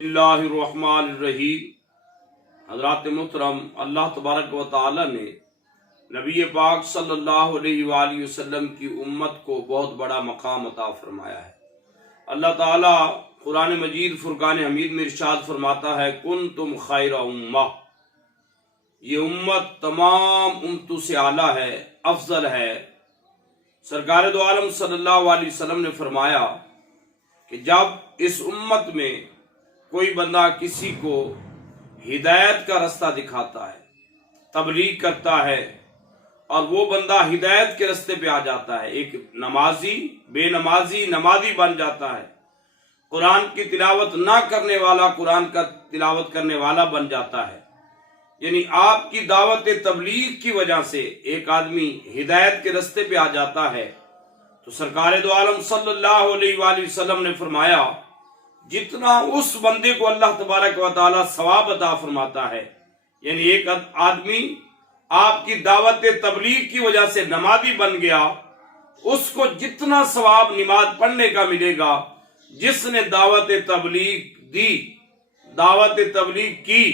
बिस्मिल्लाहिर्रहमानिर्रहीम। हज़रात मुहतरम, अल्लाह तबारक व तआला ने नबी पाक सल्लल्लाहु अलैहि वसल्लम की उम्मत को बहुत बड़ा मकाम अता फरमाया है। अल्लाह ताला कुरान मजीद फुरकान हमीद में इरशाद फरमाता है, कुंतुम खैरा उम्मा, ये उम्मत तमाम उम्मतों से आला है, अफजल है। सरकार दो आलम सल्लल्लाहु अलैहि वसल्लम ने फरमाया कि जब इस उम्मत में कोई बंदा किसी को हिदायत का रास्ता दिखाता है, तबलीग करता है, और वो बंदा हिदायत के रास्ते पे आ जाता है, एक नमाजी बेनमाजी नमाजी बन जाता है, कुरान की तिलावत ना करने वाला कुरान का तिलावत करने वाला बन जाता है। यानी आपकी दावत तबलीग की वजह से एक आदमी हिदायत के रास्ते पे आ जाता है, तो सरकार दो आलम सल्लल्लाहु अलैहि वसल्लम ने फरमाया, जितना उस बंदे को अल्लाह तबारक व तआला सवाब अता फरमाता है, यानी एक आदमी आपकी दावत तबलीग की वजह से नमाजी बन गया, उसको जितना सवाब नमाज पढ़ने का मिलेगा, जिसने दावत तबलीग दी, दावत तबलीग की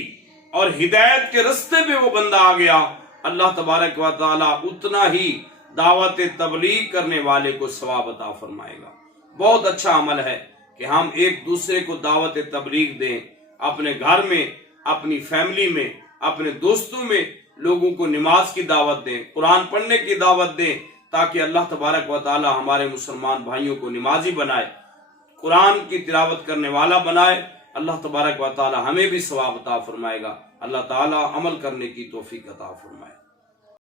और हिदायत के रास्ते पे वो बंदा आ गया, अल्लाह तबारक व तआला उतना ही दावत तबलीग करने वाले को सवाब अता फरमाएगा। बहुत अच्छा अमल है कि हम एक दूसरे को दावत तबलीग दें, अपने घर में, अपनी फैमिली में, अपने दोस्तों में लोगों को नमाज की दावत दें, कुरान पढ़ने की दावत दें, ताकि अल्लाह तबारक व तआला हमारे मुसलमान भाइयों को नमाजी बनाए, कुरान की तिलावत करने वाला बनाए। अल्लाह तबारक व तआला हमें भी सवाब अता फरमाएगा। अल्लाह ताला अमल करने की तौफीक अता फरमाए।